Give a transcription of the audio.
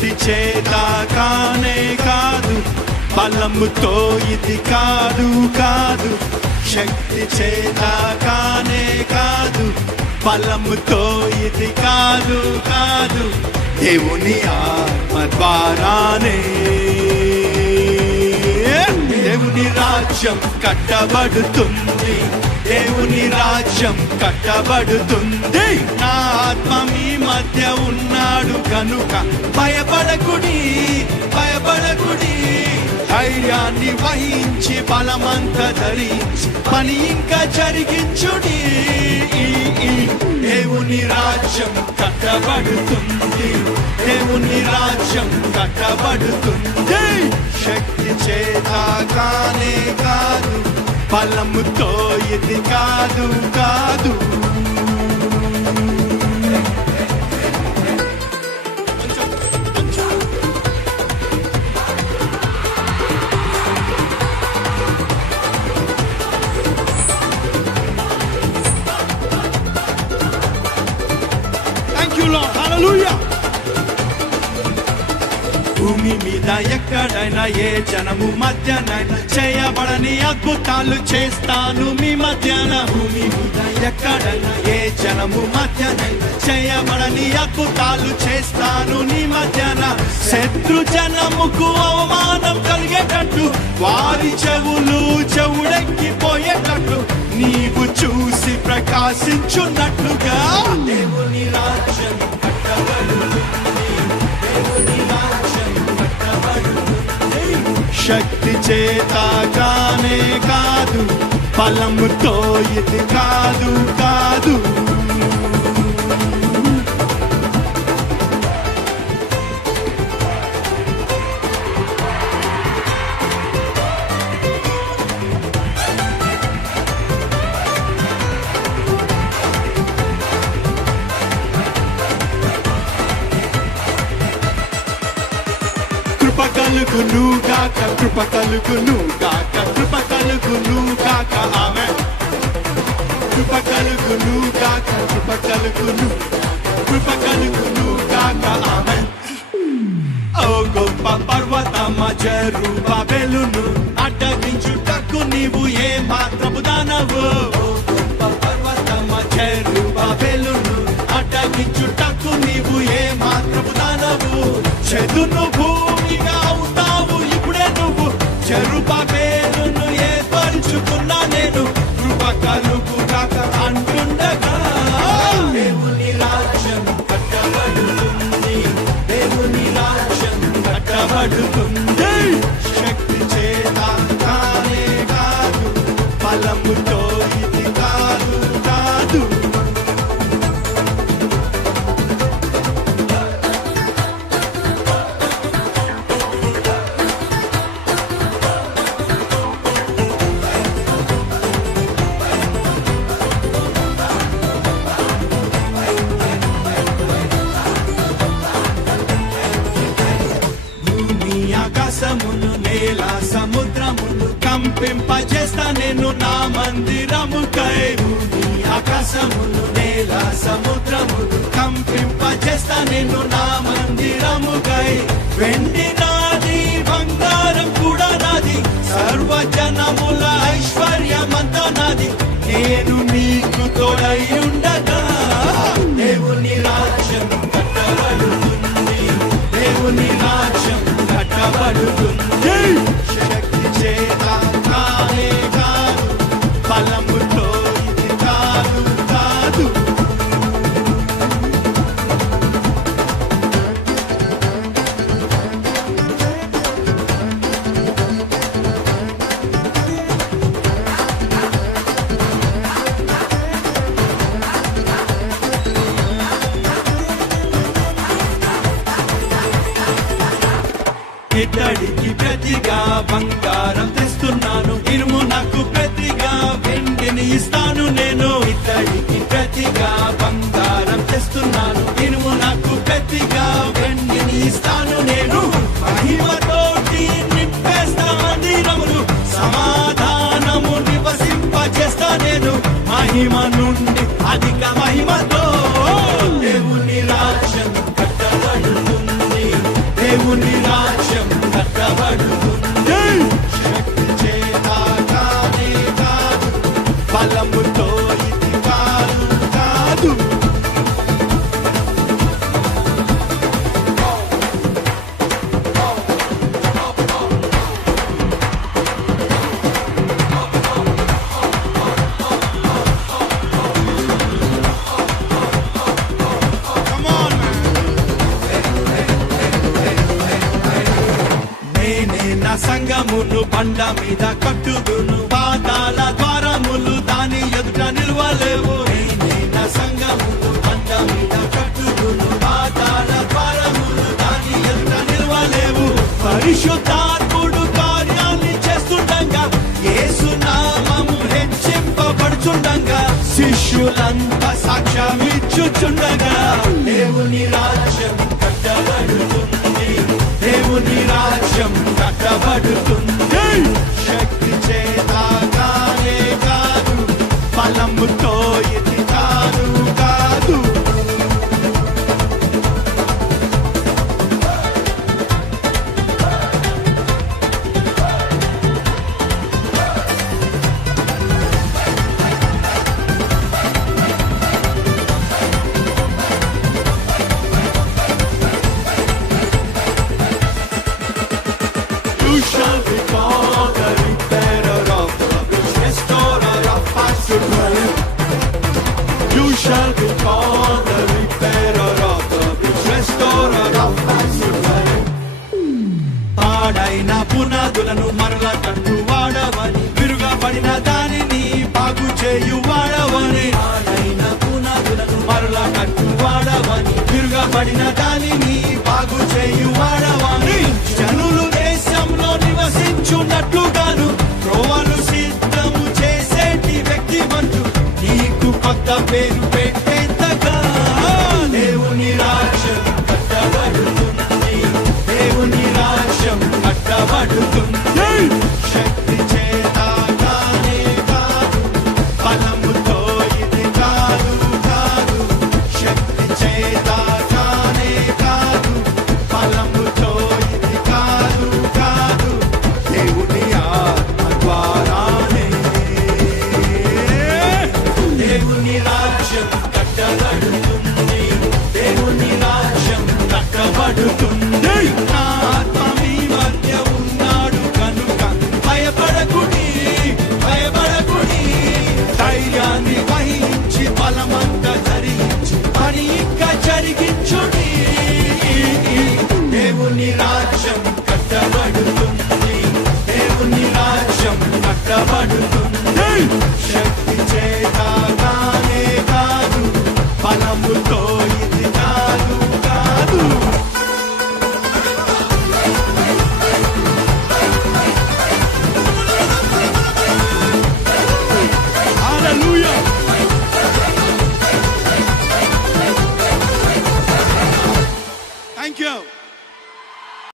శక్తి చేత కానే కాదు, బలముతో ఇది కాదు కాదు. శక్తి చేత కానే కాదు, బలముతో ఇది కాదు కాదు. దేవుని ఆత్మ ద్వారానే దేవుని రాజ్యం కట్టబడుతుంది, దేవుని రాజ్యం కట్టబడుతుంది. నా ఆత్మ మీ మధ్య ఉన్నాడు కనుక భయపడకుడి భయపడకుడి. ధైర్యాన్ని వహించి బలమంతా ధరించి పని ఇంకా జరిగించుడి. దేవుని రాజ్యం కట్టబడుతుంది, దేవుని రాజ్యం కట్టబడుతుంది. శక్తి చేత కానే కాదు, బలముతో ఇది కాదు కాదు. భూమి మీద ఎక్కడైనా ఏ జనము మధ్యనైనా చేయబడని అద్భుతాలు చేస్తాను మీ మధ్యన. భూమి మీద ఎక్కడైనా ఏ జనము మధ్యనైనా చేయబడని అద్భుతాలు చేస్తాను నీ మధ్యన. శత్రు జనముకు అవమానం కలిగేటట్టు, వారి చెవులు చెవుడెక్కిపోయేటట్టు నీవు చూసి ప్రకాశించున్నట్టుగా దేవుని రాజ్యం కట్టబడుతుంది, దేవుని రాజ్యం కట్టబడుతుంది. శక్తి చేత కానే కాదు, బలముతో ఇది కాదు కాదు. కృప కలుగును గాక, కృప కలుగును గాక, కృప కలుగును గాక. ఆమేన్. కృప కలుగును గాక, కృప కలుగును, కృప కలుగును గాక. ఆమేన్. ఓ గొప్ప పర్వతమ జెరుబాబెలును అడ్డగించుటకు నీవు ఏ మాత్రము దానవు. ఓ గొప్ప పర్వతమ జెరుబాబెలును అడ్డగించుటకు నీవు ఏ మాత్రము దానవు. చెదును భూమిగా అవుతావు ఇప్పుడే నువ్వు, జెరుబాబెలును ఏర్పరుచుకున్నా నేను. కృప కలుగుగాక అంటుండగా దేవుని రాజ్యం కట్టబడుతుంది, దేవుని రాజ్యం కట్టబడుతుంది. శక్తి చేత కానే కాదు, బలముతో ఇది కాదు కాదు. ఆకాశమును నేల సముద్రమును కంపింపజేస్తా నేను నా మందిరముకై. భూమి ఆకాశమును నేల సముద్రమును కంపింపజేస్తా నేను నా మందిరముకై. వెండి నాది, బంగారం కూడా నాది, సర్వజనముల ఐశ్వర్యమంతా నాది. నేను నీకు తోడై ఉండగా దేవుని రాజ్యం కట్టబడుతుంది, దేవుని రాజ్యం కట్టబడుతుంది. శక్తి చేత కానే కాదు, బలముతో ఇది కాదు కాదు. ఇతడికి ప్రతిగా బంగారం తెస్తున్నాను, ఇనుమునకు ప్రతిగా వెండిని ఇస్తాను నేను. ఇతడికి ప్రతిగా బంగారం తెస్తున్నాను, ఇనుమునకు ప్రతిగా వెండిని ఇస్తాను నేను. మహిమతోటి నింపేస్తా మందిరములు, సమాధానము నివసింపజేస్తా నేను. మహిమ నుండి అధిక మహిమతో దేవుని రాజ్యం కట్టబడుతుంది, సంగమును బండ మీద కట్టుదును, పాతాళ ద్వారములు దాని ఎదుట నిలవలేవు. నేనే నా సంగమును బండ మీద కట్టుదును, పాతాళ ద్వారములు దాని ఎదుట నిలవలేవు. పరిశుద్ధాత్ముడు కార్యాన్ని చేస్తుండగా, యేసు నామము హెచ్చింపబడుచుండగా, శిష్యులంతా సాక్ష్యమిచ్చుచుండగా, దేవుని రాజ్యం కట్టబడుతుంది, దేవుని రాజ్యం కట్టబడుతుంది. శక్తి చేత కానే కాదు, బలముతో ఇది కాదు కాదు. You shall be called the repairer of the breach, restorer of past dwelling. You shall be called the repairer of the breach, restorer of past dwelling. పాడైన పునాదులను మరల కట్టు వాడవని, విరుగబడిన దానిని బాగు చేయు వాడవని. పాడైన పునాదులను మరల కట్టు వాడవని, విరుగబడిన దానిని బాగు చేయు వాడవని.